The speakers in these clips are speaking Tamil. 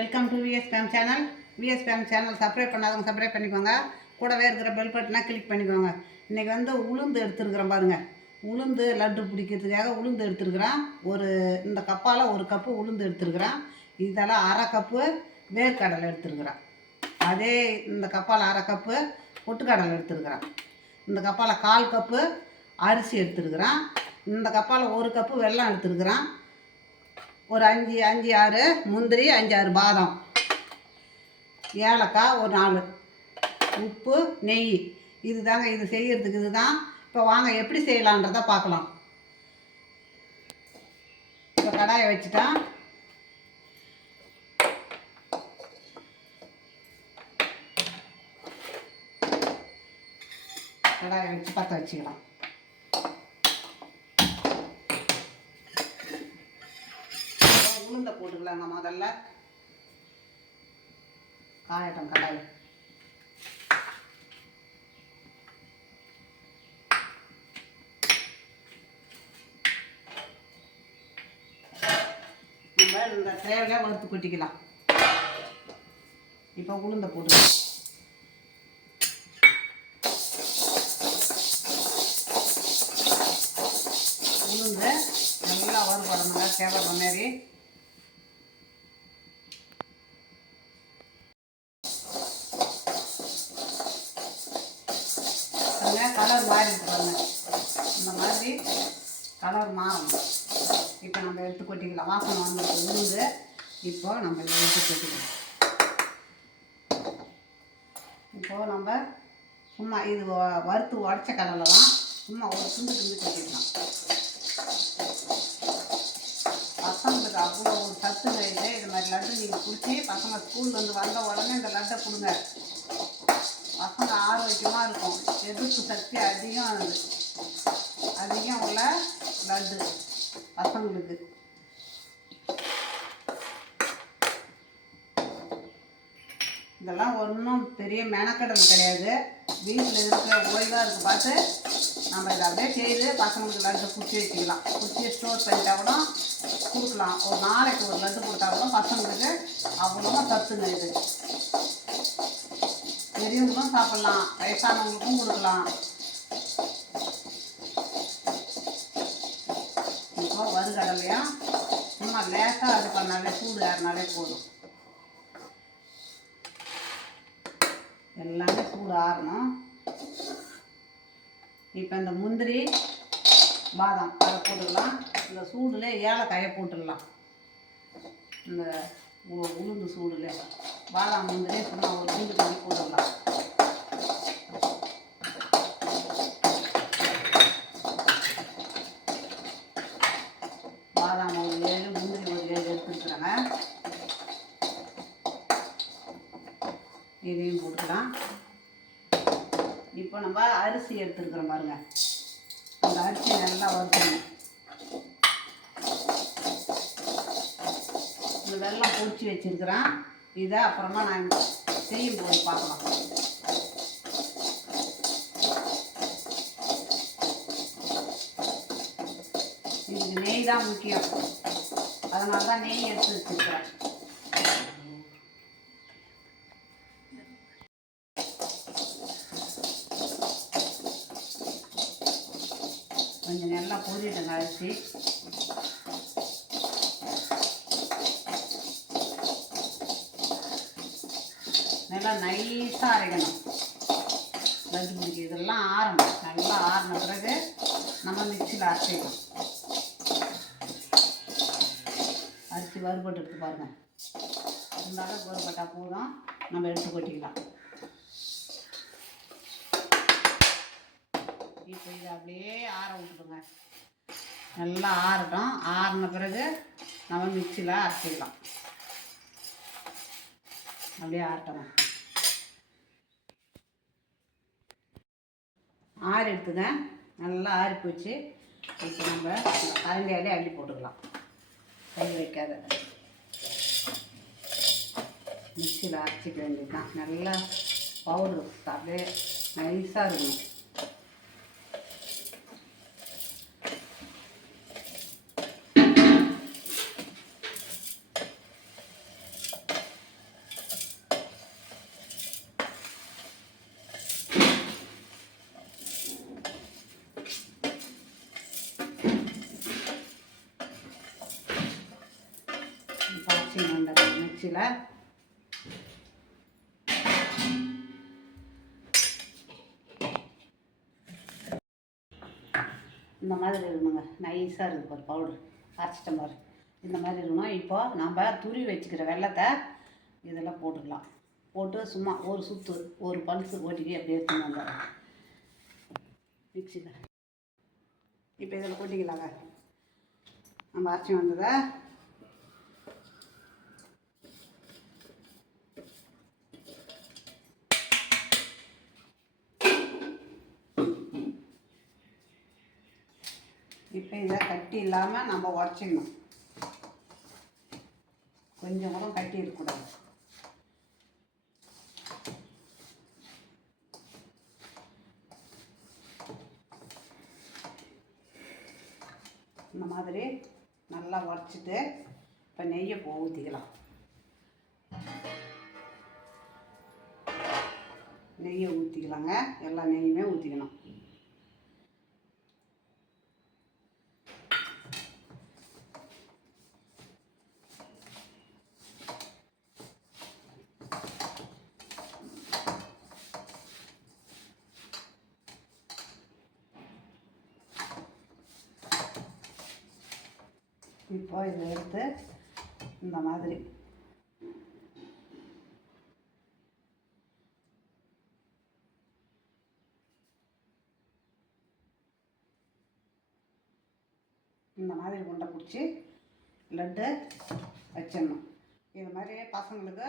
Welcome to VSPM channel. VSPM channel subscribe பண்ணாதவங்க சப்ஸ்கிரைப் பண்ணிக்கோங்க. கூடவே இருக்கிற பெல் பட்டனை கிளிக் பண்ணிக்கோங்க. இன்றைக்கி வந்து உளுந்து எடுத்துருக்குறேன் பாருங்கள். உளுந்து லட்டு பிடிக்கிறதுக்காக உளுந்து எடுத்துருக்குறேன். இந்த கப்பால் ஒரு கப்பு உளுந்து எடுத்துருக்குறேன். இதெல்லாம் அரை கப்பு வேர்க்கடலை எடுத்துருக்குறேன். அதே இந்த கப்பால் அரை கப்பு பொட்டுக்கடலை எடுத்துருக்குறேன். இந்த கப்பால் 1/4 கப்பு அரிசி எடுத்துருக்குறேன். இந்த கப்பால் ஒரு கப்பு வெல்லம் எடுத்துருக்குறேன். ஒரு 5-6 முந்திரி, 5-6 பாதாம், ஏலக்காய் ஒரு 4, உப்பு, நெய். இதுதாங்க இது செய்கிறதுக்கு. இதுதான். இப்போ வாங்க எப்படி செய்யலான்றதை பார்க்கலாம். இப்போ கடாயை வச்சுட்டேன். கடாயை வச்சு பற்ற வச்சுக்கலாம். உளுந்தை போட்டுக்கலாங்க. முதல்ல காயட்டும் கடாய். நம்ம இந்த தேவையாக வறுத்து கொட்டிக்கலாம். இப்போ உளுந்தை போட்டுக்கலாம். உளுந்து நல்லா வறுபடணுங்க. தேவை மாதிரி கலர் மாறிட்டு பாருங்க. இந்த மாதிரி கலர் மாறணும். இப்போ நம்ம எடுத்து கொட்டிக்கலாம். வாசனை வந்துட்டு உளுந்து. இப்போ நம்ம எடுத்து கொட்டிக்கலாம். இப்போது நம்ம சும்மா இது வறுத்து உடச்ச கடலை தான். சும்மா ஒரு துண்டு கொட்டிக்கலாம். பசங்களுக்கு அவ்வளோ ஒரு சத்து இது. இது மாதிரி லட்டு நீங்கள் பிடிச்சி பசங்க ஸ்கூல் வந்த உடனே இந்த லட்டை கொடுங்க. பசங்க ஆரோக்கியமாக இருக்கும். எதிர்ப்பு சக்தி அதிகம் உள்ள லட்டு பசங்களுக்கு. இதெல்லாம் ஒன்றும் பெரிய மெனக்கடல் கிடையாது. வீட்டில் இருக்கிற ஓய்வாக இருக்குது பார்த்து நம்ம இதை அப்படியே செய்து பசங்களுக்கு லட்டு பிடிச்சி வச்சுக்கலாம். பிடிச்சி ஸ்டோர் பண்ணிட்டா கூட கொடுக்கலாம். ஒரு நாளைக்கு ஒரு லட்டு கொடுத்தா கூட பசங்களுக்கு அவ்வளோ சத்துங்க. இது பெரியவங்களும் சாப்பிட்லாம், வயசானவங்களுக்கும் கொடுக்கலாம். இப்போ வறுகடலையும் சும்மா லேசாக அது பண்ணாலே சூடு ஏறினாலே போதும். எல்லாமே சூடு ஆறணும். இப்போ இந்த முந்திரி பாதாம் அதை போட்டுடலாம். இந்த சூடில் ஏலக்காயை போட்டுடலாம். இந்த உளுந்து சூடில் பாதாம் முந்திரி சும்மா ஒரு துண்டு பண்ணி போட்டுடலாம். பாதாம் ஒரு 7, முந்திரி ஒரு 7 எடுத்துருக்குறாங்க. இதையும் போட்டுக்கலாம். இப்போ நம்ம அரிசி எடுத்துருக்குறோம் பாருங்க. அந்த அரிசியை நல்லா வறுக்கணும். இந்த வெல்லம் பொடிச்சு வச்சுருக்கிறேன். இதை அப்புறமா நான் செய்யும் போது பார்க்கலாம். இதுக்கு நெய் தான் முக்கியம். அதனால தான் நெய் எடுத்து வச்சுருக்கிறேன். கொஞ்சம் நல்லா பொரியிடுங்க அரிசி. நல்லா நைஸாக அரைக்கணும். லட்டு பிடிக்க இதெல்லாம் ஆறணும். நல்லா ஆறின பிறகு நம்ம மிக்சியில் அரைச்சிக்கலாம். அரிசி வறுபட்டு எடுத்து பாருங்கள். இருந்தாலும் வறுபட்டால் போதும். நம்ம எடுத்து கொட்டிக்கலாம். இப்போ இதை அப்படியே ஆற விட்டுடுங்க. நல்லா ஆறட்டும். ஆறின பிறகு நம்ம மிக்சியில் அரைச்சிக்கலாம். அப்படியே ஆட்டணும். ஆறி எடுத்துங்க. நல்லா ஆறி போச்சு. இப்போ நம்ம கரண்டியாலே அள்ளி போட்டுக்கலாம். கை வைக்காத மிக்சியில் அரைச்சிக்க வேண்டியது தான். நல்லா பவுட்ரு அப்படியே நைஸாக இருக்கணும். அரைச்சிக்கணும் இந்த மிக்சியில். இந்த மாதிரி இருக்கணுங்க, நைஸாக இருக்குது ஒரு பவுடர் அரைச்சிட்ட மாதிரி இந்த மாதிரி இருக்கணும். இப்போ நம்ம துரி வச்சுக்கிற வெல்லத்தை இதெல்லாம் போட்டுக்கலாம். போட்டு சும்மா ஒரு சுற்று ஒரு பல்ஸு ஓட்டிக்கி அப்படியே எடுத்துன்னு வந்துடுறோம் மிக்சியில். இப்போ இதில் கொட்டிக்கலாங்க நம்ம அரைச்சி வந்ததை. இப்போ இதை கட்டி இல்லாமல் நம்ம உடச்சிக்கணும். கொஞ்சம் கூட கட்டி இருக்கக்கூடாது. இந்த மாதிரி நல்லா உடச்சிட்டு இப்போ நெய்யை ஊற்றிக்கலாம். நெய்யை ஊற்றிக்கலாங்க, எல்லா நெய்யுமே ஊற்றிக்கணும். இப்போ இதை எடுத்து இந்த மாதிரி உண்டை பிடிச்சி லட்டு வச்சிடணும். இது மாதிரி பசங்களுக்கு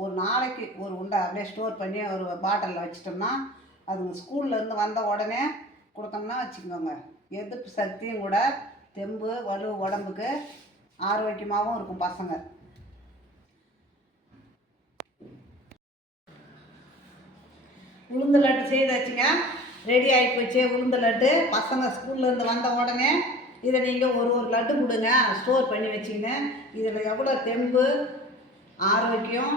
ஒரு நாளைக்கு ஒரு உண்டை அப்படியே ஸ்டோர் பண்ணி ஒரு பாட்டிலில் வச்சிட்டோம்னா அதுங்க ஸ்கூல்லேருந்து வந்த உடனே கொடுத்தோம்னா வச்சுக்கோங்க, எதிர்ப்பு சக்தியும் கூட, தெம்பு வலு உடம்புக்கு ஆரோக்கியமாகவும் இருக்கும் பசங்க. உளுந்து லட்டு செய்து வச்சுங்க, ரெடி ஆகி போச்சு உளுந்து லட்டு. பசங்க ஸ்கூல்லேருந்து வந்த உடனே இதை நீங்கள் ஒரு லட்டு கொடுங்க, ஸ்டோர் பண்ணி வச்சிங்கன்னு. இதில் எவ்வளோ தெம்பு, ஆரோக்கியம்,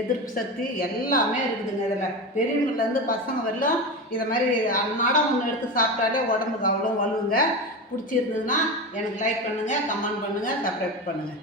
எதிர்ப்பு சக்தி எல்லாமே இருக்குதுங்க. இதில் பெரியவங்கள்லேருந்து பசங்க வரலாம் இதை மாதிரி அன்னாடம் ஒன்று எடுத்து சாப்பிட்டாலே உடம்புக்கு அவ்வளோ வலுங்க. பிடிச்சிருந்ததுன்னா எனக்கு லைக் பண்ணுங்கள், கமெண்ட் பண்ணுங்கள், சப்ஸ்கிரைப் பண்ணுங்கள்.